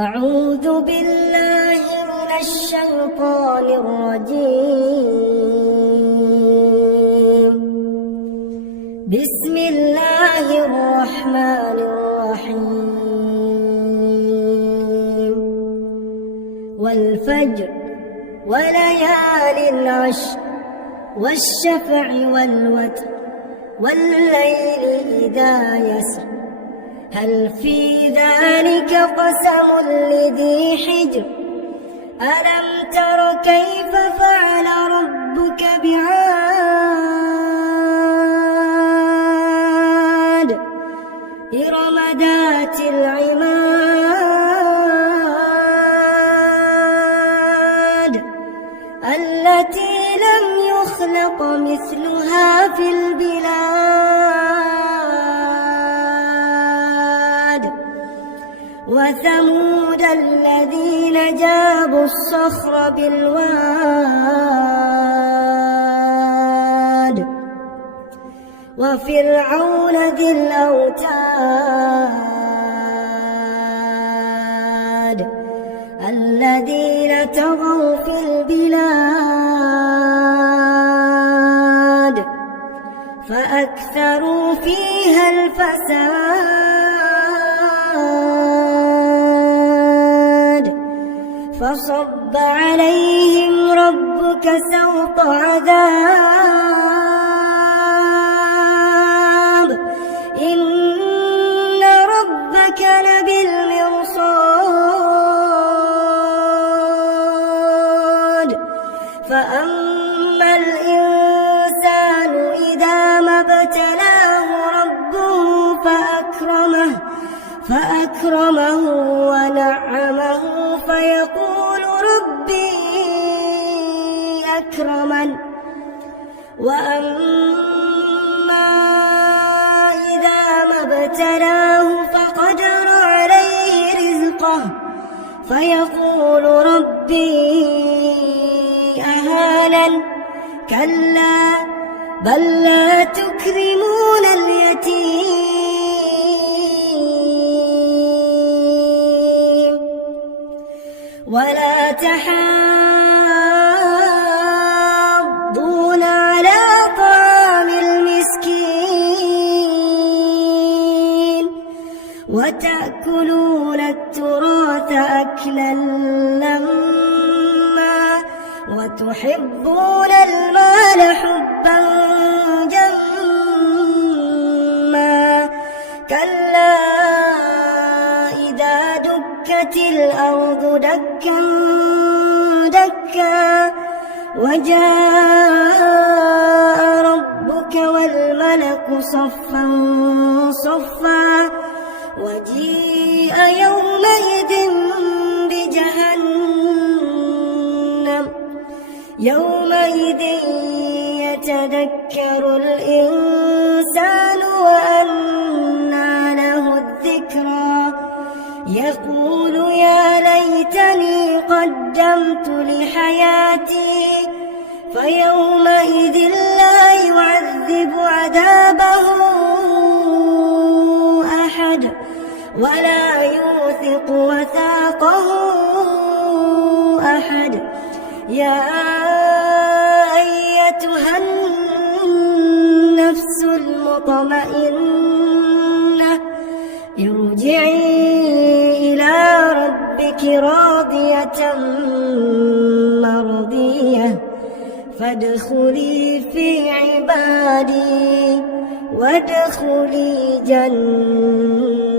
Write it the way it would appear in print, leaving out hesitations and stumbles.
أعوذ بالله من الشيطان الرجيم. بسم الله الرحمن الرحيم. والفجر وليال عشر والشفع والوتر والليل إذا يسر هل في ذلك قسم لذي حجر ألم تر كيف فعل ربك بعاد إرم ذات العماد التي لم يخلق مثلها في البلاد وثمود الذين جابوا الصخر بالواد وفرعون ذي الأوتاد الذين طغوا في البلاد فأكثروا فيها الفساد فصب عليهم ربك سوط عذاب إن ربك لبالمرصاد فأما الإنسان إذا ما ابتلاه ربه فأكرمه ونعمه فيقول ربي أكرمن وأما إذا ما ابتلاه فقدر عليه رزقه فيقول ربي أهانن كلا بل لا تكرمون اليتيم ولا تحاضون على طعام المسكين وتأكلون التراث أكلا لما وتحبون المال حبا جما كلا إذا دكت الأرض دكا دكا وجاء ربك والملك صفا صفا وجيء يومئذ بجهنم يومئذ يتذكر الإنسان وأنى له الذكرى يقول يا ليتني قدمت لحياتي فيومئذ لا يعذب عذابه أحد ولا يوثق وثاقه أحد يا أيتها النفس المطمئنة ارجعي إلى ربك راضية مرضية فادخلي في عبادي وادخلي جنتي.